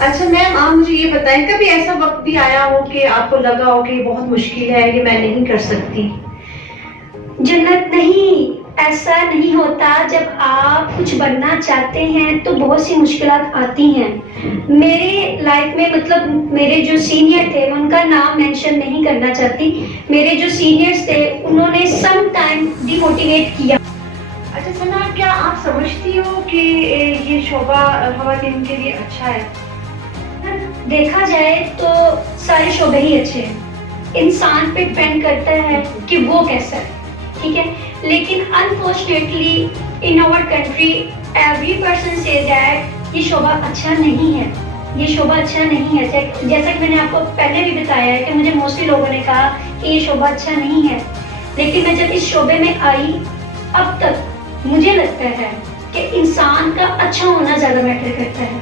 اچھا میم آپ مجھے یہ بتائیں کبھی ایسا وقت بھی آیا ہو کہ آپ کو لگا ہو کہ یہ بہت مشکل ہے یہ میں نہیں کر سکتی؟ جنت نہیں، ایسا نہیں ہوتا. جب آپ کچھ بننا چاہتے ہیں تو بہت سی مشکلات آتی ہیں. میرے لائف میں مطلب میرے جو سینئر تھے، میں ان کا نام مینشن نہیں کرنا چاہتی، میرے جو سینئرز تھے انہوں نے سم ٹائم ڈی موٹیویٹ کیا. اچھا ثنا، کیا آپ سمجھتی ہو کہ یہ شعبہ خواتین کے لیے اچھا ہے؟ دیکھا جائے تو سارے شعبے ہی اچھے ہیں، انسان پہ ڈپینڈ کرتا ہے کہ وہ کیسا ہے، ٹھیک ہے. لیکن unfortunately in our country every person سے دیٹ یہ شعبہ اچھا نہیں ہے، یہ شعبہ اچھا نہیں ہے. جیسا کہ میں نے آپ کو پہلے بھی بتایا ہے کہ مجھے موسٹلی لوگوں نے کہا کہ یہ شعبہ اچھا نہیں ہے، لیکن میں جب اس شعبے میں آئی اب تک مجھے لگتا ہے کہ انسان کا اچھا ہونا زیادہ میٹر کرتا ہے.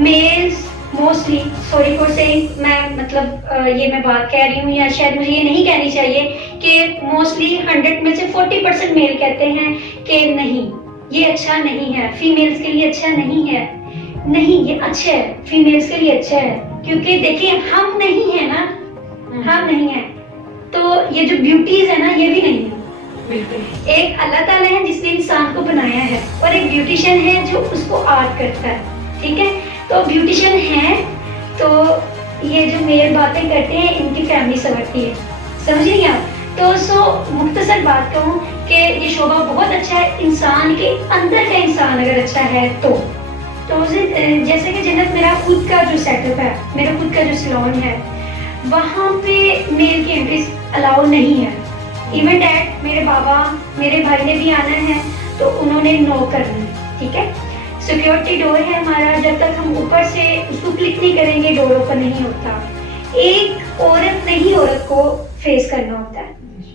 Males mostly, sorry for saying, میں مطلب یہ میں بات کہہ رہی ہوں یا شاید مجھے یہ نہیں کہنی چاہیے کہ موسٹلی 100 میں سے 40% میل کہتے ہیں کہ نہیں یہ اچھا نہیں ہے، فیمیلز کے لیے اچھا نہیں ہے. نہیں، یہ اچھا ہے، فیمیلز کے لیے اچھا ہے، کیونکہ دیکھیں ہم نہیں ہیں نا، ہم نہیں ہیں تو یہ جو بیوٹیز ہے نا یہ بھی نہیں ہے. بالکل. ایک اللہ تعالیٰ ہے جس نے انسان کو بنایا ہے اور ایک بیوٹیشین ہے جو اس کو آرٹ کرتا ہے، ٹھیک ہے. تو بیوٹیشین ہے تو یہ جو میل باتیں کرتے ہیں ان کی فیملی سمجھتی ہے، سمجھ رہی ہیں آپ. تو مختصر بات کہوں کہ یہ شعبہ بہت اچھا ہے انسان کے اندر کا انسان اگر اچھا ہے تو جیسے کہ جنت میرا خود کا جو سیٹ اپ ہے، میرا خود کا جو سیلون ہے، وہاں پہ میل کی انٹریز الاؤ نہیں ہے. ایون ڈیٹ میرے بابا میرے بھائی نے بھی آنا ہے تو انہوں نے نو کرنا ہے، ٹھیک ہے. سیکیورٹی ڈور ہے ہمارا، جب تک ہم اوپر سے اس کو کلک نہیں کریں گے ڈور اوپن نہیں ہوتا. ایک عورت نہیں عورت کو فیس کرنا ہوتا ہے.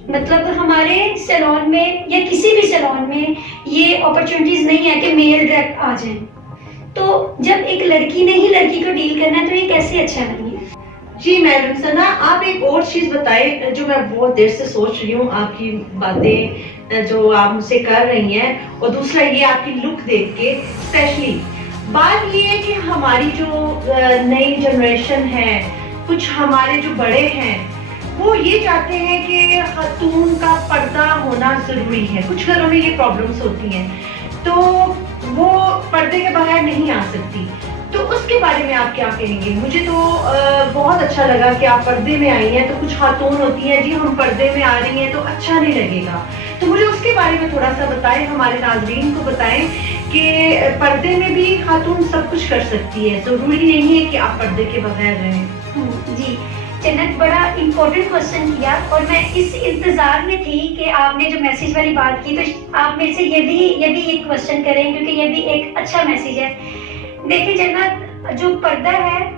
مطلب ہمارے سیلون میں یا کسی بھی سیلون میں یہ اپرچونٹیز نہیں ہے کہ میل ڈائریکٹ آ جائیں. تو جب ایک لڑکی نے ہی لڑکی کو ڈیل کرنا ہے تو یہ کیسے اچھا نہیں ہے. جی میڈم ثنا، آپ ایک اور چیز بتائیں جو میں بہت دیر سے سوچ رہی ہوں آپ کی باتیں جو آپ مجھ سے کر رہی ہیں، اور دوسرا یہ آپ کی لک دیکھ کے اسپیشلی بات یہ ہے کہ ہماری جو نئی جنریشن ہے، کچھ ہمارے جو بڑے ہیں وہ یہ چاہتے ہیں کہ خاتون کا پردہ ہونا ضروری ہے. کچھ گھروں میں یہ پرابلمس ہوتی ہیں تو وہ پردے کے بغیر نہیں آ سکتی. تو اس کے بارے میں آپ کیا کہیں گے؟ مجھے تو بہت اچھا لگا کہ آپ پردے میں آئی ہیں. تو کچھ خاتون ہوتی ہیں جی ہم پردے میں آ رہی ہیں تو اچھا نہیں لگے گا، تو مجھے اس کے بارے میں تھوڑا سا بتائیں، ہمارے ناظرین کو بتائیں کہ پردے میں بھی خاتون سب کچھ کر سکتی ہے، ضروری نہیں ہے کہ آپ پردے کے بغیر رہیں. جی جنت، بڑا امپورٹنٹ کوشچن کیا اور میں اس انتظار میں تھی کہ آپ نے جو میسج والی بات کی تو آپ میرے سے یہ بھی ایک کوشچن کریں کیونکہ یہ بھی ایک اچھا میسج ہے. دیکھیں جنت، جو پردہ ہے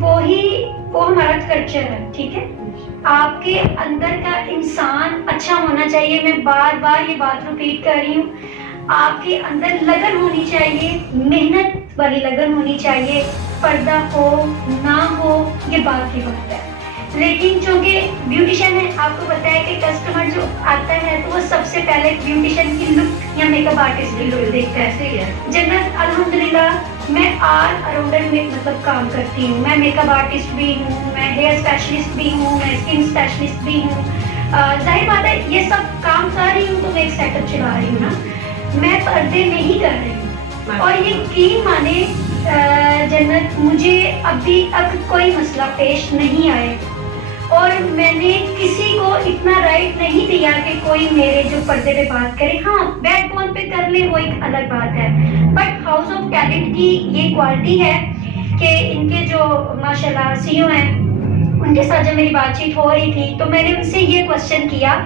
وہ ہمارا کلچر ہے، ٹھیک ہے. آپ کے اندر کا انسان اچھا ہونا چاہیے. میں بار بار یہ بات ریپیٹ کر رہی ہوں، آپ کے اندر لگن ہونی چاہیے، محنت والی لگن ہونی چاہیے. پردہ ہو نہ ہو یہ بات کی بات ہے. لیکن چونکہ بیوٹیشین ہے، آپ کو پتا ہے کہ کسٹمر جو آتا ہے تو وہ سب سے پہلے بیوٹیشین کی لک یا میک اپ آرٹسٹ کی لک دیکھتا ہے. جنت الحمدللہ میں آل اراؤنڈر میں مطلب کام کرتی ہوں. میں میک اپ آرٹسٹ بھی ہوں، میں ہیئر اسپیشلسٹ بھی ہوں، میں اسکن اسپیشلسٹ بھی ہوں. ظاہر بات ہے یہ سب کام کر رہی ہوں تو میں ایک سیٹ اپ چلا رہی ہوں نا، میں پردے میں ہی کر رہی ہوں. اور یقین مانے جنت، مجھے ابھی تک کوئی مسئلہ پیش نہیں آئے اور میں نے کسی کو اتنا رائٹ نہیں دیا کہ کوئی میرے جو پردے پہ بات کرے. ہاں بیک بون پہ کر لے وہ ایک الگ بات ہے، بٹ ہاؤس آف ٹیلنٹ کی یہ کوالٹی ہے کہ ان کے جو ماشاءاللہ سی او ہیں ان کے ساتھ جب میری بات چیت ہو رہی تھی تو میں نے ان سے یہ کوشچن کیا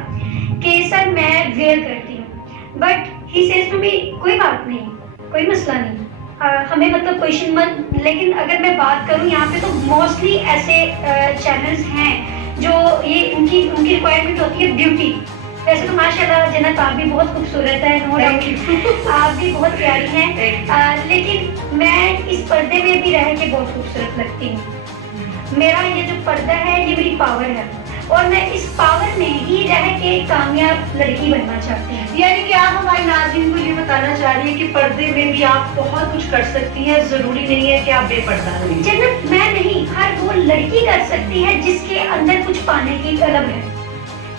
کہ سر میں ویئر کرتی ہوں، but he says to me کوئی بات نہیں، کوئی مسئلہ نہیں، ہمیں مطلب کوشچن مت. لیکن اگر میں بات کروں یہاں پہ تو موسٹلی ایسے چینلز ہیں جو یہ ان کی ریکوائرمنٹ ہوتی ہے بیوٹی. ویسے تو ماشاءاللہ جنت آپ بھی بہت خوبصورت ہے، نو ڈاؤٹ آپ بھی بہت پیاری ہیں، لیکن میں اس پردے میں بھی رہ کے بہت خوبصورت لگتی ہوں. میرا یہ جو پردہ ہے یہ میری پاور ہے. اور میں اس پاور میں ہی رہ کے ایک کامیاب لڑکی بننا چاہتی ہوں. یعنی کہ آپ ہمارے ناظرین کو یہ بتانا چاہ رہی ہیں کہ پردے میں بھی آپ بہت کچھ کر سکتی ہیں, ضروری نہیں ہے کہ آپ بے پردہ رہیں. جنت میں نہیں, ہر وہ لڑکی کر سکتی ہے جس کے اندر کچھ پانے کی طلب ہے,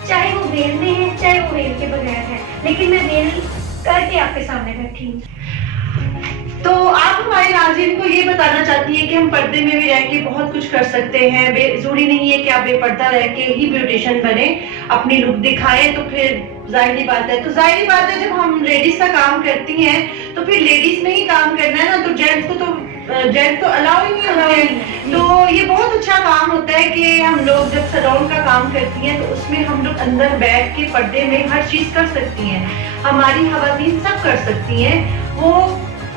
چاہے وہ ویل میں ہے چاہے وہ ویل کے بغیر ہے, لیکن میں ویل کر کے آپ کے سامنے بیٹھی ہوں. تو آپ ہمارے ناظرین کو یہ بتانا چاہتی ہیں کہ ہم پردے میں بھی رہ کے بہت کچھ کر سکتے ہیں, ضروری نہیں ہے کہ آپ بے پردہ رہ کے ہی بیوٹیشین بنیں, اپنی لک دکھائیں. تو پھر ظاہری بات ہے, جب ہم لیڈیز کا کام کرتی ہیں تو پھر لیڈیز میں ہی کام کرنا ہے نا, تو جینٹس تو الاؤ ہی نہیں ہوتے ہیں. تو یہ بہت اچھا کام ہوتا ہے کہ ہم لوگ جب سیلون کا کام کرتی ہیں تو اس میں ہم لوگ اندر بیٹھ کے پردے میں ہر چیز کر سکتی ہیں. ہماری خواتین سب کر سکتی ہیں, وہ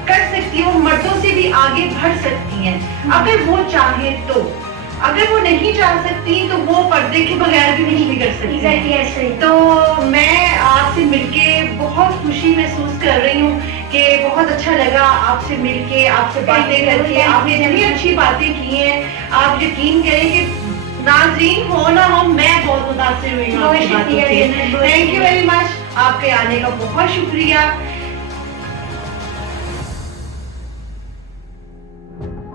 کر سکتی ہیں, وہ مردوں سے بھی آگے بڑھ سکتی ہیں اگر وہ چاہیں تو. اگر وہ نہیں چاہ سکتی تو وہ پردے کے بغیر بھی نہیں کر سکتی. تو میں آپ سے مل کے بہت خوشی محسوس کر رہی ہوں کہ بہت اچھا لگا آپ سے مل کے, آپ سے باتیں کر کے. آپ نے اتنی اچھی باتیں کی ہیں, آپ یقین کریں کہ ناظرین ہو نہ ہو میں بہت متاثر ہوئی ہوں. تھینک یو ویری مچ, آپ کے آنے کا بہت شکریہ.